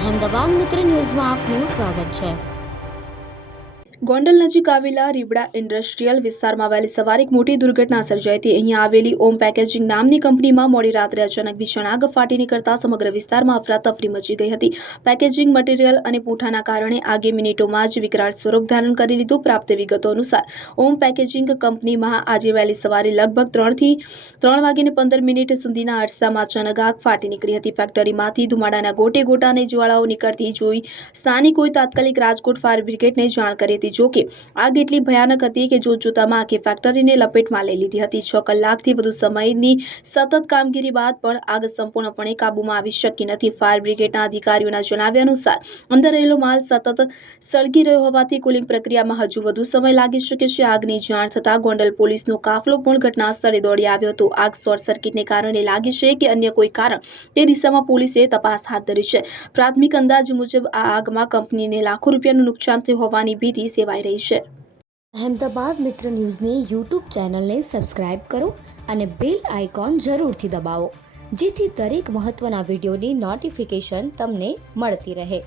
અહેમદાબાદ મિત્ર ન્યૂઝમાં આપનું સ્વાગત છે। ગોંડલ નજીક આવેલા રીબડા ઇન્ડસ્ટ્રીયલ વિસ્તારમાં વહેલી સવારે એક મોટી દુર્ઘટના સર્જાઈ હતી। અહીંયા આવેલી ઓમ પેકેજિંગ નામની કંપનીમાં મોડી રાત્રે અચાનક ભીષણ આગ ફાટી નીકળતા સમગ્ર વિસ્તારમાં અફરાતફરી મચી ગઈ હતી। પેકેજિંગ મટીરીયલ અને પૂંઠાના કારણે આગે મિનિટોમાં જ વિકરાળ સ્વરૂપ ધારણ કરી લીધું। પ્રાપ્ત વિગતો અનુસાર ઓમ પેકેજિંગ કંપનીમાં આજે વહેલી સવારે લગભગ 3:15 સુધીના અરસામાં અચાનક આગ ફાટી નીકળી હતી। ફેક્ટરીમાંથી ધુમાડાના ગોટે ગોટા અને જ્વાળાઓ નીકળતી જોઈ સ્થાનિકોએ તાત્કાલિક રાજકોટ ફાયર બ્રિગેડને જાણ કરી હતી। જો કે આગ એટલી ભયાનક હતી કે જોતજોતામાં આખી ફેક્ટરીને લપેટમાં લઈ લીધી હતી। 6 કલાકથી વધુ સમયની સતત કામગીરી બાદ પણ આગ સંપૂર્ણપણે કાબૂમાં આવી શકી નથી। ફાયર બ્રિગેડના અધિકારીઓના જણાવ્યા અનુસાર અંદર રહેલો માલ સતત સળગી રહ્યો હોવાથી કુલિંગ પ્રક્રિયામાં હજુ વધુ સમય લાગી શકે છે। આગની જાણ થતાં ગોંડલ પોલીસનો કાફલો પણ ઘટના સ્થળે દોડી આવ્યો હતો। આગ શોર્ટ સર્કિટને કારણે લાગી છે કે અન્ય કોઈ કારણ તે દિશામાં પોલીસે તપાસ હાથ ધરી છે। પ્રાથમિક અંદાજ મુજબ આ આગમાં કંપનીને લાખો રૂપિયાનું નુકસાન થયું હોવાની ભીતિ સેવાઈ રહી છે। અહેમદાબાદ મિત્ર ન્યૂઝની યુટ્યુબ ચેનલને સબસ્ક્રાઇબ કરો અને બેલ આઇકોન જરૂરથી દબાવો, જેથી દરેક મહત્વના વિડીયોની નોટિફિકેશન તમને મળતી રહે।